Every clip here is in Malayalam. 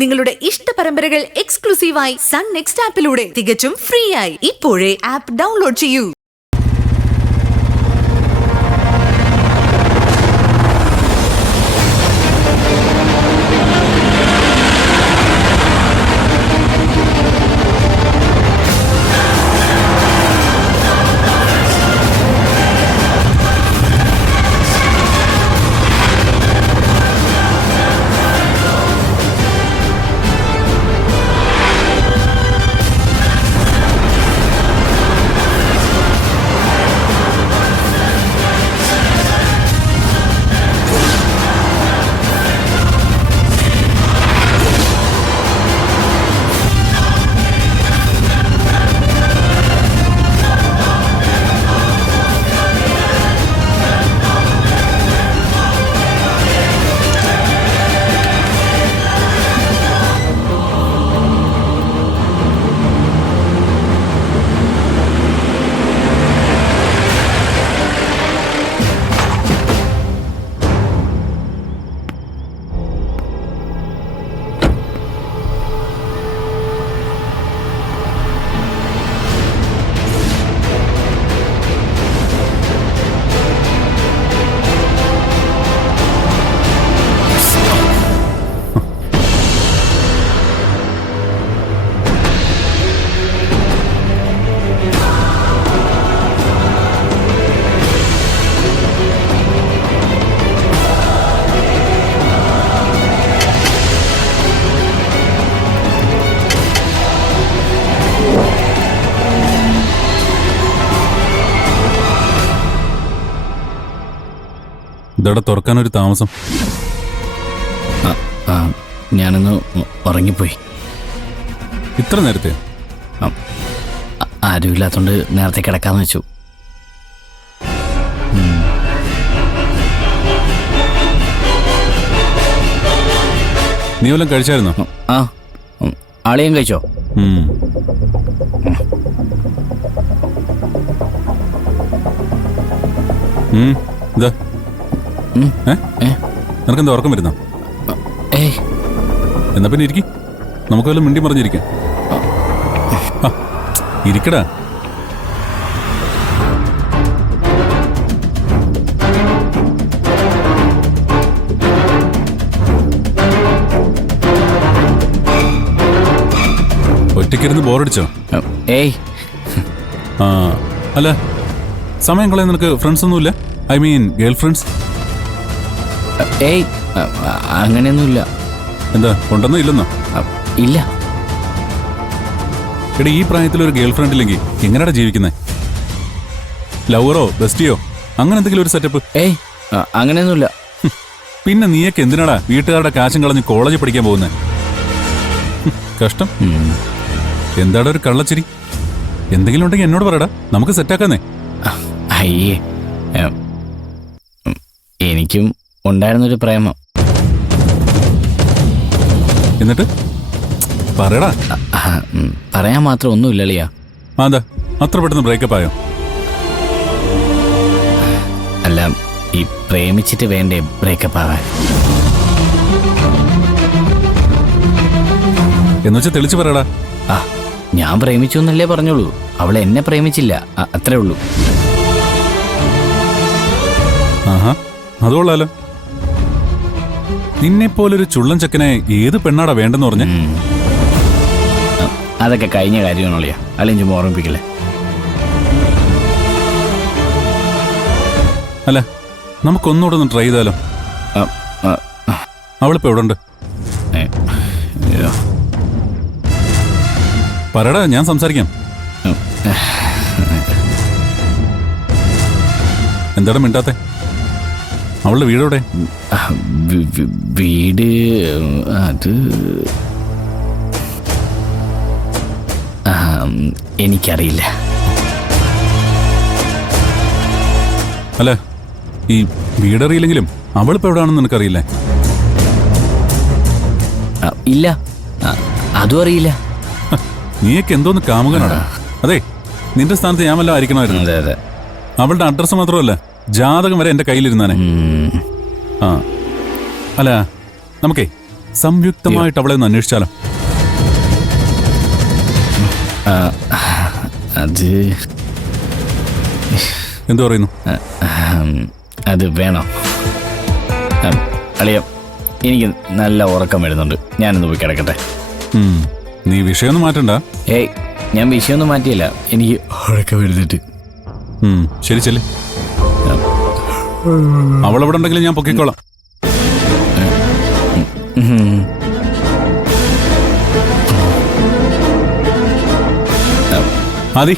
നിങ്ങളുടെ ഇഷ്ട പരമ്പരകൾ എക്സ്ക്ലൂസീവായി സൺ നെക്സ്റ്റ് ആപ്പിലൂടെ തികച്ചും ഫ്രീ ആയി. ഇപ്പോഴേ ആപ്പ് ഡൗൺലോഡ് ചെയ്യൂ. ഇതോടെ തുറക്കാനൊരു താമസം. ഞാനൊന്ന് ഉറങ്ങിപ്പോയി. ഇത്ര നേരത്തെ? ആരുമില്ലാത്തോണ്ട് നേരത്തെ കിടക്കാന്ന് വെച്ചു. നീ വല്ലതും കഴിച്ചായിരുന്നോ? ആളെയും കഴിച്ചോ? ഇതാ നിനക്കെന്താ ഉറക്കം വരുന്നോ? എന്നാ പിന്നെ ഇരിക്കും, നമുക്ക് വല്ല മിണ്ടി പറഞ്ഞിരിക്കാം. ഇരിക്കടാ. ഒറ്റയ്ക്കിരുന്ന് ബോറടിച്ചോ? അല്ല, സമയം കളയാൻ നിനക്ക് ഫ്രണ്ട്സ് ഒന്നുമില്ല? I mean girl friends? അങ്ങനെയൊന്നുമില്ല. എന്താ, ഉണ്ടെന്നോ ഇല്ലെന്നോ? ഇല്ല. എടി, ഈ പ്രായത്തിലൊരു ഗേൾ ഫ്രണ്ട് ഇല്ലെങ്കിൽ എങ്ങനെയാ ജീവിക്കുന്നത്? ലവറോ ബെസ്റ്റിയോ അങ്ങനെ എന്തെങ്കിലും ഒരു സെറ്റപ്പ്? അങ്ങനെയൊന്നുമില്ല. പിന്നെ നീയൊക്കെ എന്തിനാടാ വീട്ടുകാരുടെ കാശും കളഞ്ഞ് കോളേജിൽ പഠിക്കാൻ പോകുന്നത്? കഷ്ടം. എന്താടാ ഒരു കള്ളച്ചിരി? എന്തെങ്കിലും ഉണ്ടെങ്കിൽ എന്നോട് പറയടാ, നമുക്ക് സെറ്റാക്കാന്നേ. അയ്യേ, എനിക്കും ഉണ്ടായിരുന്നൊരു പ്രേമം. എന്നിട്ട് പറയടാ. പറയാൻ മാത്രം ഒന്നുമില്ലളിയാ. അതാ അത്ര പെട്ടെന്ന് ബ്രേക്കപ്പ് ആയോ? അല്ല, ഈ പ്രേമിച്ചിട്ട് വേണ്ടേ ബ്രേക്കപ്പ് ആവാൻ? എന്നുവെച്ചാൽ തെളിച്ചു പറയടാ. ഞാൻ പ്രേമിച്ചു എന്നല്ലേ പറഞ്ഞോളൂ, അവൾ എന്നെ പ്രേമിച്ചില്ല, അത്രേ ഉള്ളൂ. ആഹാ, അതുകൊള്ളാലോ. നിന്നെപ്പോലൊരു ചുള്ളൻ ചെക്കനെ ഏത് പെണ്ണാടാ വേണ്ടെന്ന് പറഞ്ഞ? അതൊക്കെ കഴിഞ്ഞ കാര്യമാണോളിയാ, അല്ലെങ്കിൽ ഓർമ്മിപ്പിക്കല്ലേ. അല്ല, നമുക്കൊന്നുകൂടെ ഒന്ന് ട്രൈ ചെയ്താലോ? അവളിപ്പോ എവിടെ ഉണ്ട്? പറയടാ, ഞാൻ സംസാരിക്കാം. എന്താടാ മിണ്ടാത്തെ? അവളുടെ വീടെവിടെ? വീട് അത് എനിക്കറിയില്ല. അല്ല, ഈ വീടറിയില്ലെങ്കിലും അവളിപ്പോ എവിടെയാണെന്ന് നിനക്കറിയില്ലേ? ഇല്ല, അതും അറിയില്ല. നീയൊക്കെ എന്തോന്ന് കാമുകനാടാ. അതെ, നിന്റെ സ്ഥാനത്ത് ഞാൻ വല്ല ആയിരിക്കണമായിരുന്നു. അതെ അതെ. അവളുടെ അഡ്രസ്സ് മാത്രമല്ല, ജാതകം വരെ എന്റെ കയ്യിലിരുന്നാനെ. അല്ല, നമുക്കേ സംയുക്തമായിട്ട് അവളെ ഒന്ന് അന്വേഷിച്ചാലോ? അത് എന്തു പറയുന്നു? അത് വേണം. അളിയ, എനിക്ക് നല്ല ഉറക്കം വരുന്നുണ്ട്. ഞാനൊന്ന് പോയി കിടക്കട്ടെ. നീ വിഷയമൊന്നും മാറ്റണ്ട. ഏയ്, ഞാൻ വിഷയമൊന്നും മാറ്റിയില്ല. എനിക്ക് ഉറക്കം വരുന്നിട്ട്. ശരി, ചെല്ല്. അവളെവിടെ ഉണ്ടെങ്കിലും ഞാൻ പൊക്കിക്കോളാം. ആദി,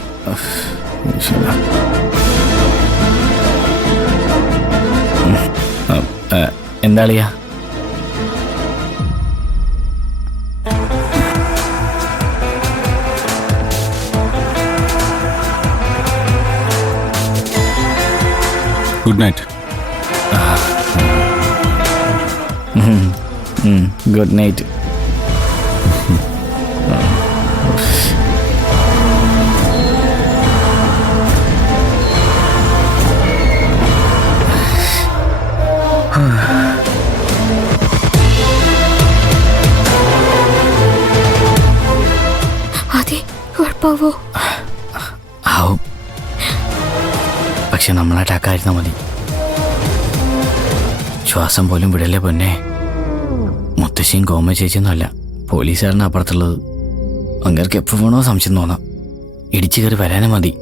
എന്താളിയാ? Good night. Good night. കുഴപ്പമാവോ? ആവും, പക്ഷെ നമ്മളെ അറ്റാക്കായിരുന്നാ മതി. ശ്വാസം പോലും വിടല്ലേ പൊന്നെ. മുത്തശ്ശിയും കോമ ചേച്ചിയൊന്നുമല്ല, പോലീസുകാരന് അപ്പുറത്തുള്ളത്. അങ്ങർക്ക് എപ്പോൾ വേണോ സംശയം തോന്നാം. ഇടിച്ചു കയറി വരാനും മതി.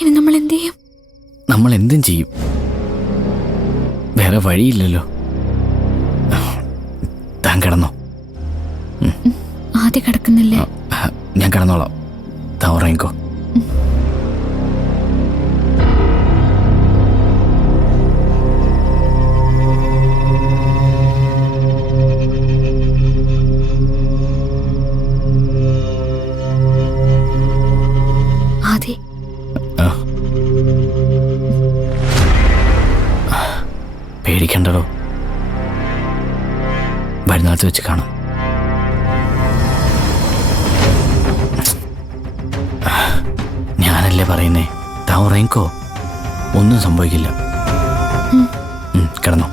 ഇനി നമ്മൾ എന്ത് ചെയ്യും? നമ്മൾ എന്തും ചെയ്യും, വേറെ വഴിയില്ലല്ലോ. താൻ കിടന്നോ? ആദ്യം കിടക്കുന്നില്ലേ? ഞാൻ കിടന്നോളാം, താൻ ഉറങ്ങിക്കോ. ആദി, പേടിക്കണ്ടോ, വരുന്നാളത്ത് വെച്ച് കാണാം. ഞാനല്ലേ പറയുന്നേ, താൻ ഉറങ്ങിക്കോ, ഒന്നും സംഭവിക്കില്ല. കിടന്നോ.